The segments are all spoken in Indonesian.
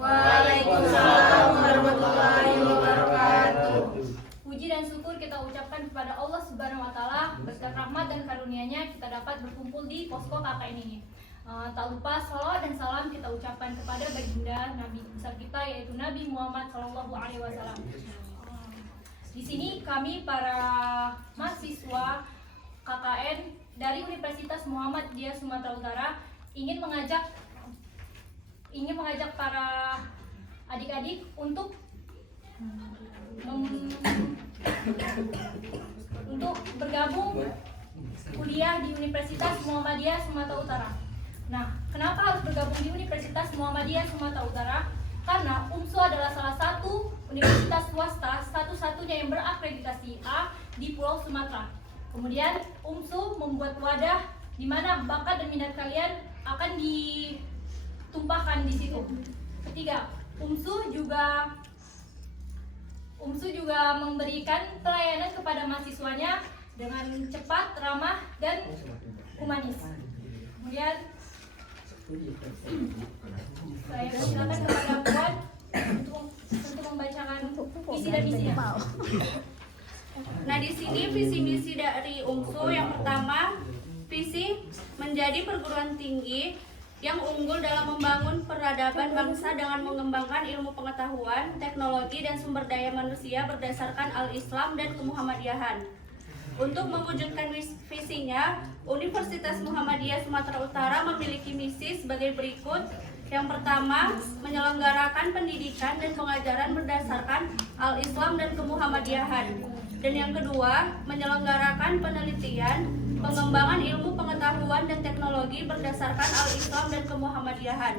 Waalaikumsalam warahmatullahi wabarakatuh. Puji dan syukur kita ucapkan kepada Allah Subhanahu wa taala, berkat rahmat dan karunia-Nya kita dapat berkumpul di posko KKN ini. Tak lupa salawat dan salam kita ucapkan kepada baginda Nabi besar kita, yaitu Nabi Muhammad SAW. Di sini kami para mahasiswa KKN dari Universitas Muhammadiyah Sumatera Utara ingin mengajak para adik-adik untuk bergabung kuliah di Universitas Muhammadiyah Sumatera Utara. Nah, kenapa harus bergabung di Universitas Muhammadiyah Sumatera Utara? Karena UMSU adalah salah satu universitas swasta satu-satunya yang berakreditasi A di Pulau Sumatera. Kemudian UMSU membuat wadah di mana bakat dan minat kalian akan ditumpahkan di situ. Ketiga, UMSU juga memberikan pelayanan kepada mahasiswanya dengan cepat, ramah, dan humanis. Kemudian saya silakan kepada Puan untuk membacakan visi dan misinya. Nah, di sini visi misi dari UMSU yang pertama, visi menjadi perguruan tinggi yang unggul dalam membangun peradaban bangsa dengan mengembangkan ilmu pengetahuan, teknologi, dan sumber daya manusia berdasarkan Al-Islam dan Kemuhammadiyahan. Untuk mewujudkan visinya, Universitas Muhammadiyah Sumatera Utara memiliki misi sebagai berikut. Yang pertama, menyelenggarakan pendidikan dan pengajaran berdasarkan Al-Islam dan Kemuhammadiyahan. Dan yang kedua, menyelenggarakan penelitian, pengembangan ilmu pengetahuan dan teknologi berdasarkan Al-Islam dan Kemuhammadiyahan.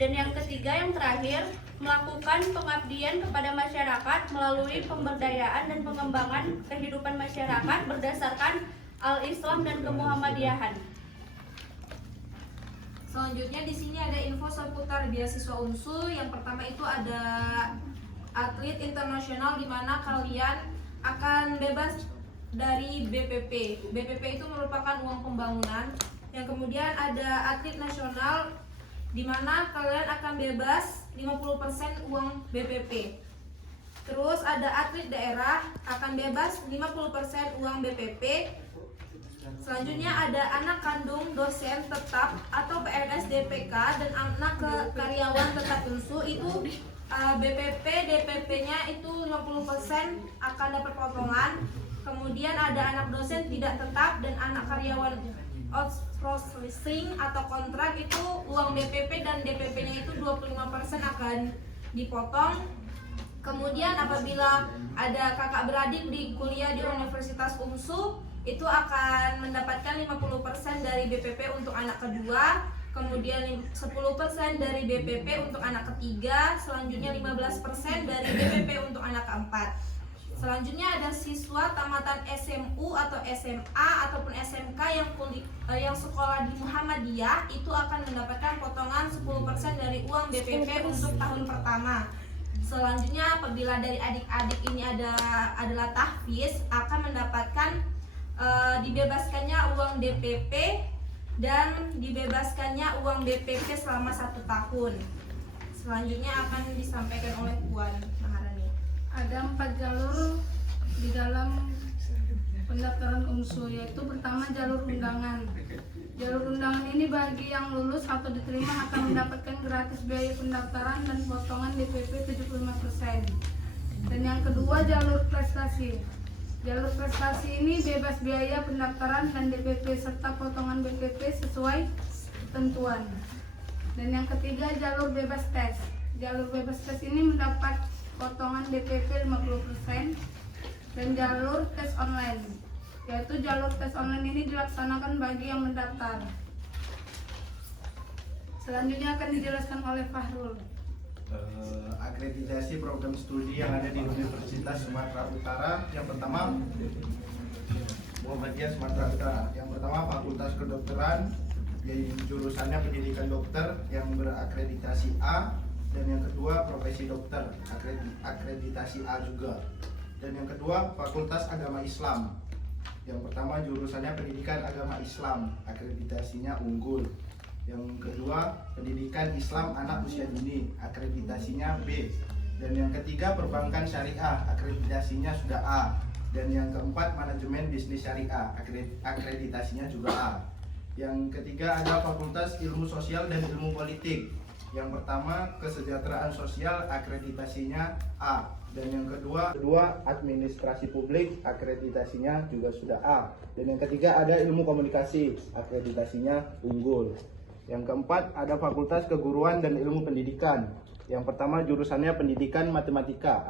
Dan yang ketiga, yang terakhir, melakukan pengabdian kepada masyarakat melalui pemberdayaan dan pengembangan kehidupan masyarakat berdasarkan Al-Islam dan Kemuhammadiyahan. Selanjutnya di sini ada info seputar beasiswa UMSU. Yang pertama itu ada atlet internasional, di mana kalian akan bebas dari BPP. BPP itu merupakan uang pembangunan. Yang kemudian ada atlet nasional, di mana kalian akan bebas 50% uang BPP. Terus ada atlet daerah, akan bebas 50% uang BPP. Selanjutnya ada anak kandung dosen tetap atau PNS DPK dan anak karyawan tetap UMSU, itu BPP DPP-nya itu 50% akan dapat potongan. Kemudian ada anak dosen tidak tetap dan anak karyawan outsourcing atau kontrak, itu uang BPP dan DPP-nya itu 25% akan dipotong. Kemudian apabila ada kakak beradik di kuliah di Universitas UMSU, itu akan mendapatkan 50% dari BPP untuk anak kedua, kemudian 10% dari BPP untuk anak ketiga, selanjutnya 15% dari BPP untuk anak keempat. Selanjutnya ada siswa tamatan SMU atau SMA ataupun SMK yang sekolah di Muhammadiyah, itu akan mendapatkan potongan 10% dari uang BPP untuk tahun pertama. Selanjutnya apabila dari adik-adik ini adalah tahfiz, akan mendapatkan dibebaskannya uang DPP dan dibebaskannya uang BPP selama 1 tahun. Selanjutnya akan disampaikan oleh Puan Maharani. Ada 4 jalur di dalam pendaftaran UMSU, yaitu pertama jalur undangan. Jalur undangan ini bagi yang lulus atau diterima akan mendapatkan gratis biaya pendaftaran dan potongan DPP 75%. Dan yang kedua jalur prestasi. Jalur prestasi ini bebas biaya pendaftaran dan DPP serta potongan BPP sesuai ketentuan. Dan yang ketiga jalur bebas tes. Jalur bebas tes ini mendapat potongan DPP 50%. Dan jalur tes online, yaitu jalur tes online ini dilaksanakan bagi yang mendaftar. Selanjutnya akan dijelaskan oleh Fahrul. Akreditasi program studi yang ada di Universitas Sumatera Utara. Yang pertama, Muhammadiyah Sumatera Utara. Yang pertama, Fakultas Kedokteran, yaitu jurusannya pendidikan dokter yang berakreditasi A. Dan yang kedua, profesi dokter, akreditasi A juga. Dan yang kedua, Fakultas Agama Islam. Yang pertama, jurusannya pendidikan agama Islam, akreditasinya unggul. Yang kedua, pendidikan Islam anak usia dini, akreditasinya B. Dan yang ketiga, perbankan syariah, akreditasinya sudah A. Dan yang keempat, manajemen bisnis syariah, akreditasinya juga A. Yang ketiga ada Fakultas Ilmu Sosial dan Ilmu Politik. Yang pertama, kesejahteraan sosial, akreditasinya A. Dan yang kedua administrasi publik, akreditasinya juga sudah A. Dan yang ketiga ada ilmu komunikasi, akreditasinya unggul. Yang keempat ada Fakultas Keguruan dan Ilmu Pendidikan. Yang pertama jurusannya pendidikan matematika,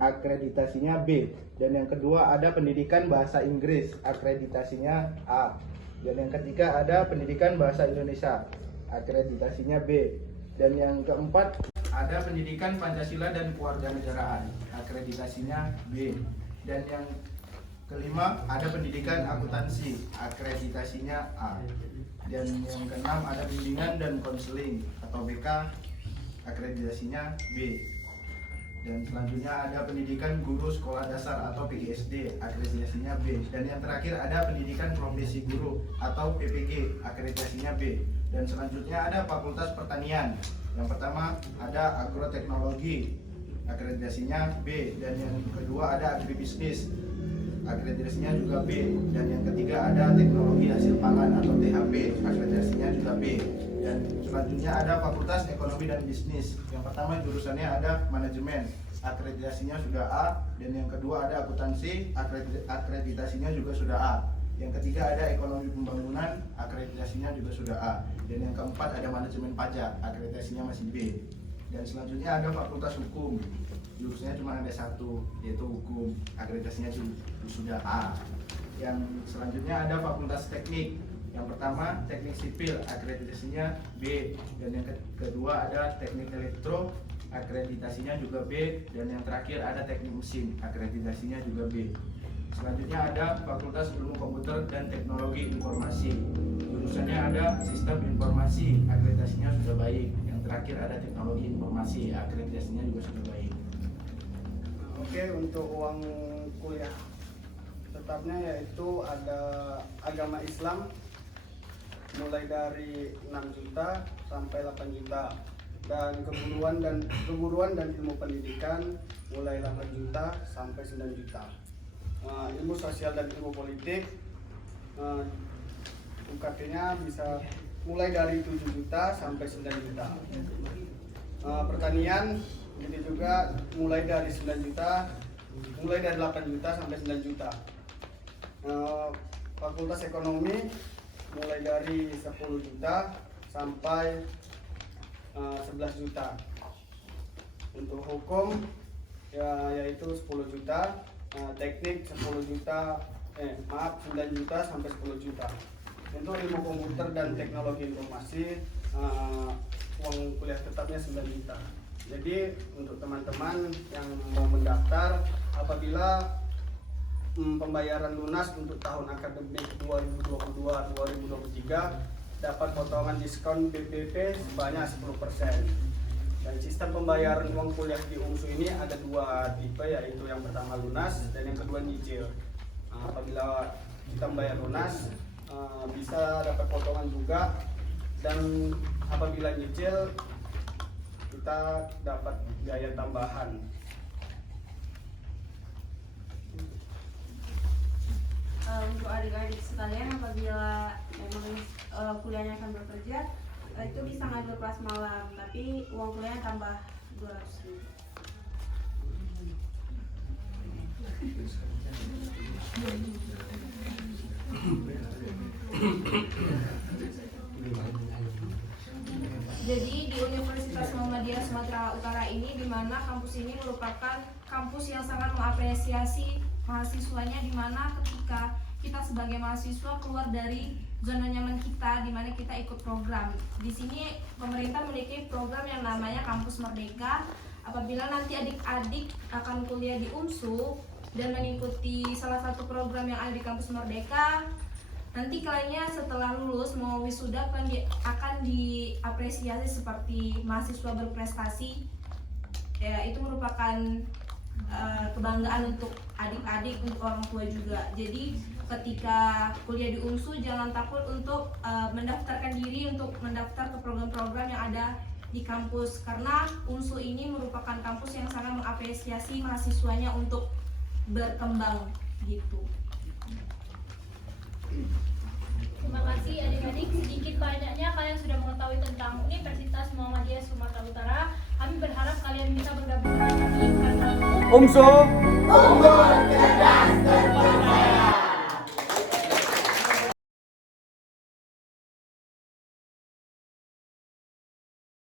akreditasinya B. Dan yang kedua ada pendidikan bahasa Inggris, akreditasinya A. Dan yang ketiga ada pendidikan bahasa Indonesia, akreditasinya B. Dan yang keempat ada pendidikan Pancasila dan Kewarganegaraan, akreditasinya B. Dan yang kelima ada pendidikan akuntansi, akreditasinya A. Dan yang keenam ada bimbingan dan konseling atau BK, akreditasinya B. Dan selanjutnya ada pendidikan guru sekolah dasar atau PGSD, akreditasinya B. Dan yang terakhir ada pendidikan profesi guru atau PPG, akreditasinya B. Dan selanjutnya ada Fakultas Pertanian. Yang pertama ada agroteknologi, akreditasinya B. Dan yang kedua ada agribisnis, akreditasinya juga B. Dan yang ketiga ada teknologi hasil pangan atau THP, akreditasinya juga B. Dan selanjutnya ada Fakultas Ekonomi dan Bisnis. Yang pertama jurusannya ada manajemen, akreditasinya sudah A. Dan yang kedua ada akuntansi, akreditasinya juga sudah A. Yang ketiga ada ekonomi pembangunan, akreditasinya juga sudah A. Dan yang keempat ada manajemen pajak, akreditasinya masih B. Dan selanjutnya ada Fakultas Hukum, jurusannya cuma ada satu, yaitu hukum, akreditasinya sudah A. Yang selanjutnya ada Fakultas Teknik. Yang pertama teknik sipil, akreditasinya B. Dan yang kedua ada teknik elektro, akreditasinya juga B. Dan yang terakhir ada teknik mesin, akreditasinya juga B. Selanjutnya ada Fakultas Ilmu Komputer dan Teknologi Informasi, jurusannya ada Sistem Informasi, akreditasinya sudah baik. Yang terakhir ada Teknologi Informasi, akreditasinya juga sudah baik. Oke, untuk uang kuliah tetapnya yaitu ada agama Islam mulai dari 6 juta sampai 8 juta, dan keguruan dan ilmu pendidikan mulai 8 juta sampai 9 juta. Ilmu sosial dan ilmu politik UKT-nya bisa mulai dari 7 juta sampai 9 juta. Pertanian begitu juga mulai dari 9 juta, mulai dari 8 juta sampai 9 juta. Fakultas Ekonomi mulai dari 10 juta sampai 11 juta. Untuk hukum yaitu 10 juta, teknik 10 juta, 9 juta sampai 10 juta. Untuk ilmu komputer dan teknologi informasi uang kuliah tetapnya 9 juta. Jadi untuk teman-teman yang mau mendaftar, apabila pembayaran lunas untuk tahun akademik 2022-2023 dapat potongan diskon BPP sebanyak 10%. Dan sistem pembayaran uang kuliah di UMSU ini ada 2 tipe, yaitu yang pertama lunas dan yang kedua nyicil. Apabila kita membayar lunas bisa dapat potongan juga, dan apabila nyicil kita dapat biaya tambahan. Untuk adik-adik sekalian, apabila memang kuliahnya akan bekerja, itu bisa ngambil kelas malam, tapi uang kuliahnya tambah 200.000. Jadi di Universitas Muhammadiyah Sumatera Utara ini, di mana kampus ini merupakan kampus yang sangat mengapresiasi mahasiswanya, di mana ketika kita sebagai mahasiswa keluar dari zona nyaman kita, di mana kita ikut program. Di sini pemerintah memiliki program yang namanya Kampus Merdeka. Apabila nanti adik-adik akan kuliah di UMSU dan mengikuti salah satu program yang ada di Kampus Merdeka, nanti kalian setelah lulus mau wisuda akan diapresiasi seperti mahasiswa berprestasi. Ya, itu merupakan kebanggaan untuk adik-adik, untuk orang tua juga. Jadi ketika kuliah di UNSU jangan takut untuk mendaftarkan diri untuk mendaftar ke program-program yang ada di kampus, karena UNSU ini merupakan kampus yang sangat mengapresiasi mahasiswanya untuk berkembang gitu. Terima kasih adik-adik, sedikit banyaknya kalian sudah mengetahui tentang Universitas Muhammadiyah Sumatera Utara. Kami berharap kalian bisa bergabung dengan kami karena UMSU Unggul, cerdas,